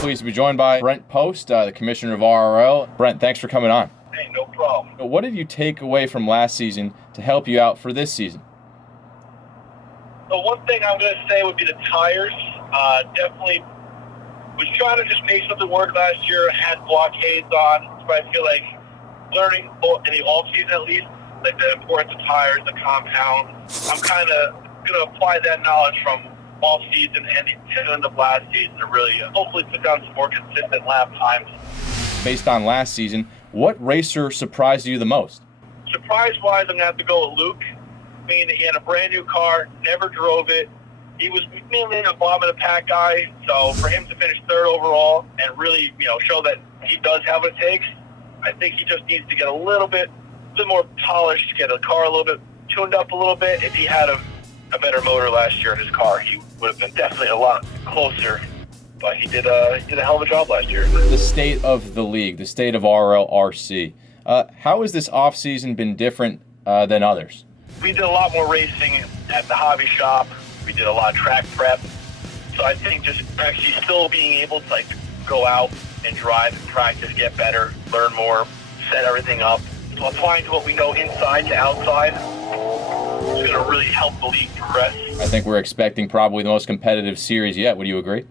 pleased to be joined by Brent Post, the commissioner of RRL. Brent, thanks for coming on. Hey, no problem. What did you take away from last season to help you out for this season? The one thing I'm going to say would be the tires. Definitely was trying to just make something work last year, had blockades on, so I feel like learning in the off-season at least, like the importance of tires, the compound. I'm kind of going to apply that knowledge from off-season and the end of last season to really hopefully put down some more consistent lap times. Based on last season, what racer surprised you the most? Surprise-wise, I'm going to have to go with Luke. I mean, he had a brand new car, never drove it. He was mainly a bottom of the pack guy, so for him to finish third overall and really, show that he does have what it takes, I think he just needs to get a little bit more polished, get the car a little bit tuned up a little bit. If he had a better motor last year in his car, he would have been definitely a lot closer. But he did a hell of a job last year. The state of the league, the state of RRLRC. How has this offseason been different than others? We did a lot more racing at the hobby shop. We did a lot of track prep. So I think just actually still being able to go out and drive and practice, get better, learn more, set everything up. So applying to what we know inside to outside is going to really help the league progress. I think we're expecting probably the most competitive series yet. Would you agree?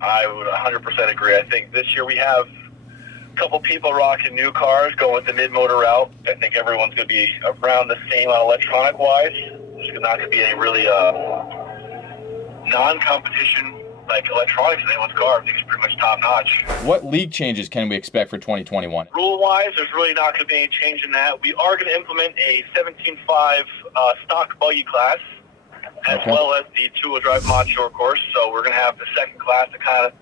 I would 100% agree. I think this year we have a couple people rocking new cars going with the mid-motor route. I think everyone's going to be around the same on electronic-wise. There's not going to be any really non-competition like electronics in anyone's car. I think it's pretty much top-notch. What league changes can we expect for 2021? Rule-wise, there's really not going to be any change in that. We are going to implement a 17.5 Stock Buggy class, as well as the two-wheel drive mod short course. So we're going to have the second class to kind of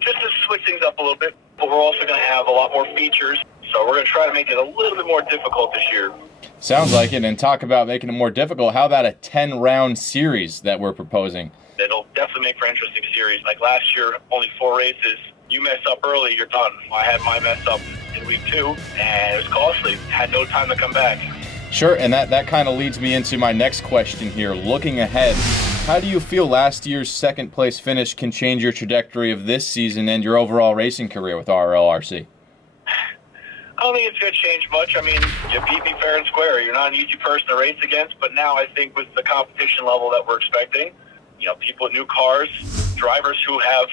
just to switch things up a little bit. But we're also going to have a lot more features. So we're going to try to make it a little bit more difficult this year. Sounds like it. And talk about making it more difficult. How about a 10-round series that we're proposing? It'll definitely make for an interesting series. Like last year, only 4 races. You mess up early, you're done. I had my mess up in week 2, and it was costly. Had no time to come back. Sure, and that kind of leads me into my next question here. Looking ahead, how do you feel last year's second-place finish can change your trajectory of this season and your overall racing career with RRLRC? I don't think it's going to change much. I mean, you beat me fair and square. You're not an easy person to race against, but now I think with the competition level that we're expecting, people with new cars, drivers who have,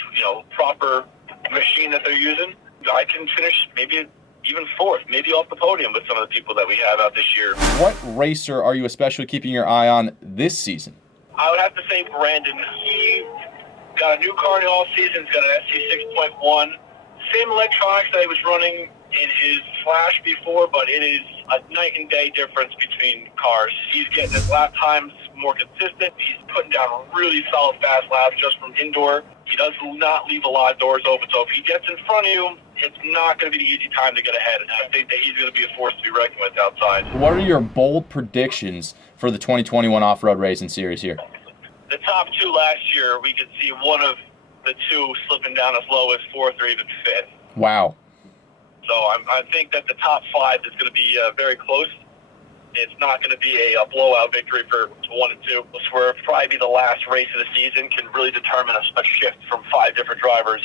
proper machine that they're using, I can finish maybe even 4th, maybe off the podium with some of the people that we have out this year. What racer are you especially keeping your eye on this season? I would have to say Brandon. He got a new car in the all-season. He's got an SC 6.1. Same electronics that he was running in his Flash before, but it is a night and day difference between cars. He's getting his lap times more consistent. He's putting down really solid fast laps just from indoor. He does not leave a lot of doors open, so if he gets in front of you, it's not going to be the easy time to get ahead. And I think that he's going to be a force to be reckoned with outside. What are your bold predictions for the 2021 off-road racing series here? The top 2 last year, we could see one of the 2 slipping down as low as 4th or even 5th. Wow. So I think that the top 5 is going to be very close. It's not going to be a blowout victory for 1 and 2. This will probably be the last race of the season, can really determine a shift from 5 different drivers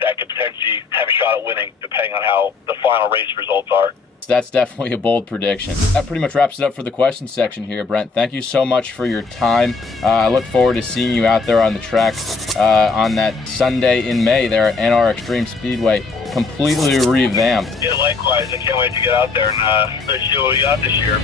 that could potentially have a shot at winning, depending on how the final race results are. That's definitely a bold prediction. That pretty much wraps it up for the question section here, Brent. Thank you so much for your time. I look forward to seeing you out there on the track on that Sunday in May there at NR Extreme Speedway, completely revamped. Yeah, likewise. I can't wait to get out there and see what we got this year.